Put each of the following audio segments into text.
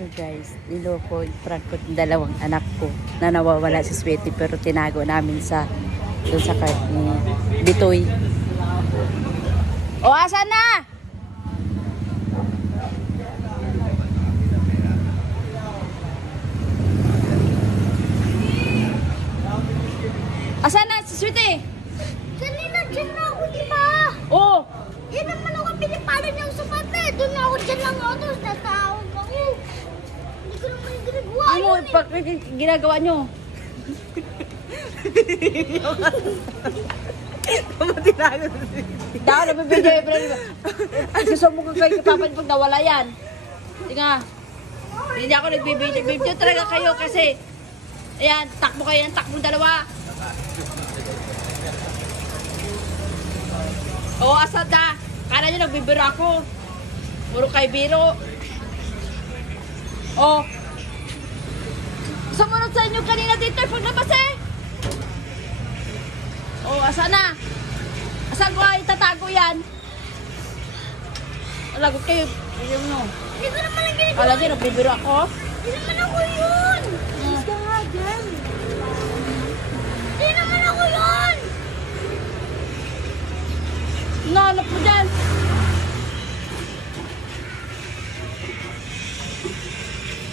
So guys, niloko yung prank ko yung dalawang anak ko na nawawala si Sweetie pero tinago namin sa doon sa cart ni Bitoy. O, asan na? Asan na si Sweetie? Kanina dyan na ako, di ba? Oo. Yan naman ako pinipalan niyang sapat eh. Doon na ako dyan lang ako, tapos natawag ako. Hindi ko naman yung ginagawa Ano yun ginagawa nyo? Tinago. Daw, nabibigay yung brand. Susumong ko kayo kapapan pag nawala yan. Tinga. Hindi ako nagbibigay. Bibigyan talaga kayo kasi ayan, takbo kayo yan, takbo dalawa. Oo, asad na. Kala nyo nagbibiro ako. Puro kay biro. Oo. Sumunod sa inyo kanina dito pag labas eh. Oo, asa na? Asan ko itatago yan? Lagot kayo. Ayaw mo. Hindi ko naman ang ginagawa. Kala nyo nagbibiro ako. Hindi naman ako yun. Alis ka nga dyan. Hindi naman ako yun. Nanap mo dyan.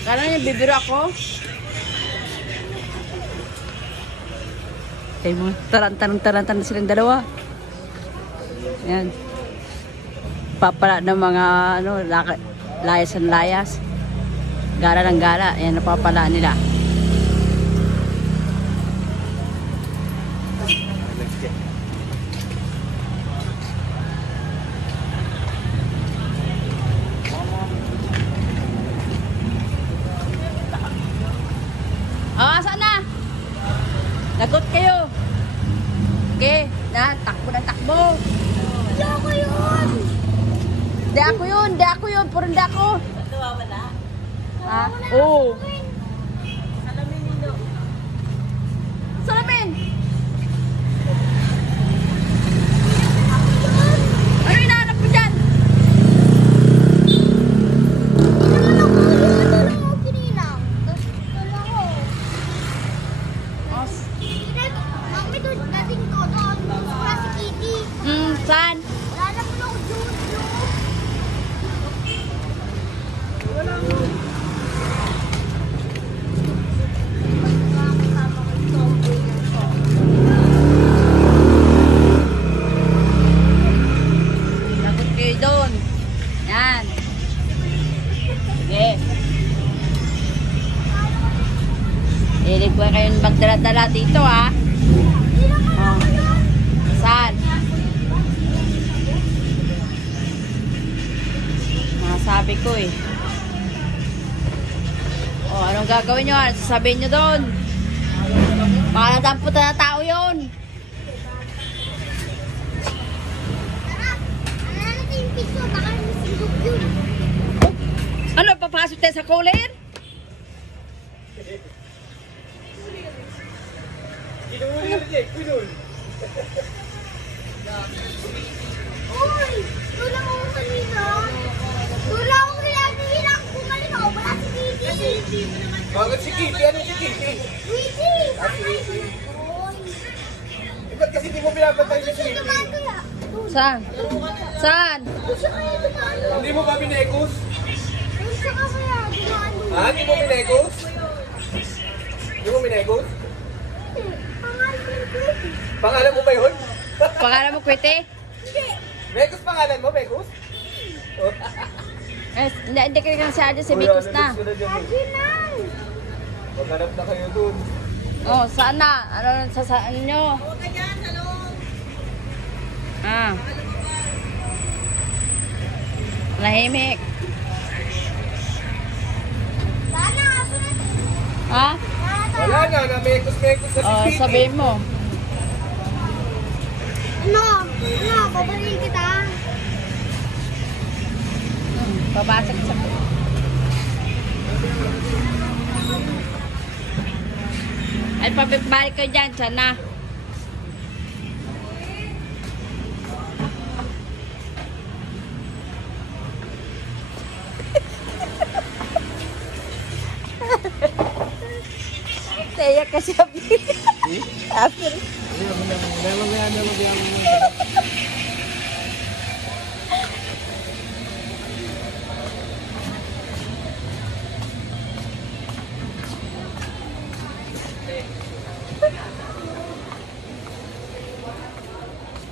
Kala nyo bibiro ako. Kaya mo, tarantan silang dalawa. Yan. Papala ng mga ano, layas ang layas. Gara ng gara. Yan, napapala nila. Saan na? Lagot kayo. Okay, na, takbo ng takbo. Hindi ako yun. Di ako yun, puro hindi ako. Nawawala. Ha? Oo. Salamin nino. Salamin! Ano hinahanap mo dyan? Hindi naman ako yun. Ito lang ako kanina. Tapos ito lang ako. Mami, doon dating ko doon. Wala si Kitty. Saan? Wala naman ako doon. Lagot kayo doon. Yan. Sige. Hilig ko kayong magdala-dala dito ha. Oh. Saan? Sabi ko eh. O, anong gagawin nyo? Ano sasabihin nyo doon? Baka natamputan na tao yun. Tara, ano natin yung pizza? Baka nasinggop yun. Ano, papasok tayo sa cooler? Uy! Tula ako kanina. Tula ako kanina. Kumalit ako. Wala si Kitty. Bakit si Kitty? Ano si Kitty? Kitty! Ba't kasi di mo pinapantay si Kitty? Saan? Saan? Gusto kaya dumano. Hindi mo ba binekos? Gusto ka kaya dumano. Ha? Hindi mo binekos? Hindi mo binekos? Pangalan ko yung Kitty. Pangalan mo ba yun? Pangalan mo, Kwete? Hindi. Bekos pangalan mo, Bekos? Oh. Hindi ka kasi adyo si Bikos na. Lagi na. Maghanap na kayo dun. Oh, saan na? Ano sa saan nyo? Huwag ka dyan, sa loob. Ah. Lahimik. Sana, aso na. Ha? Wala na, na Bekos-Bekos na si Oh, Kitty. sabihin mo. Ano, babalin kita. Babasag sa... Ay, pabalik kayo dyan. Sana. Teya ka sabi. After.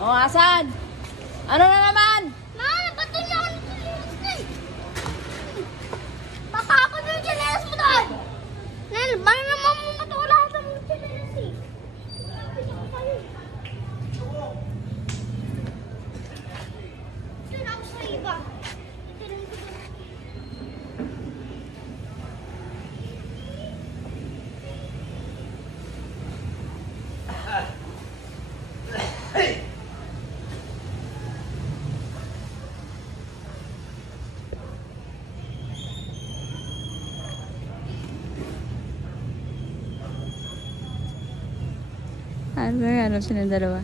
Oh, asan? Ano na naman? Ma, bato niya ako ng chinelas na eh. Tatapon mo yung chinelas mo doon. Nel, baka naman mo matula sa mga chinelas eh. Tatapon ako sa'yo. Sino ako sa iba? Ano ba yan? Ano silang dalawa?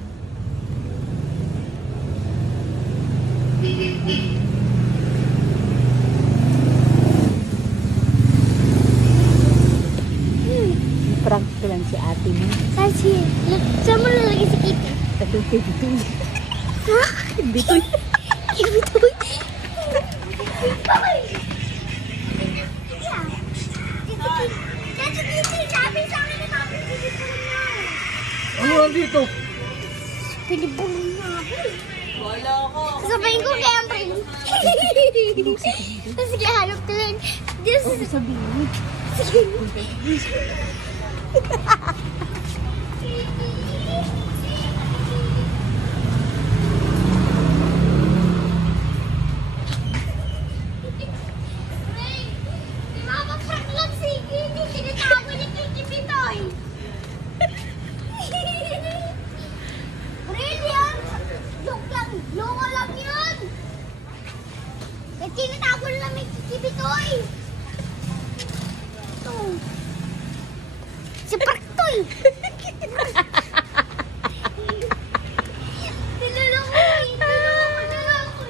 Prank ko lang si ate mo. Kasi, saan mo lalagay si Kitty? Tatong kay Bitoy. Ha? Bitoy. Ibitoy. Sabi sa akin na sabi pinipulong niya. Ano nandito? Pinipulong niya ako. Wala ko. Sasabihin ko kay Ambrin. Tapos kahanap ko lang. Diyos. Sabihin. Sige. Mapaprank lang si Kitty. Tinatawag ni Kitty Pitoy. Brilliant! Joke lang. Loko lang yun. Eh, tinatawag lang ni Kitty Pitoy. Ito. Si Praktoy. Niloloko eh. Niloloko.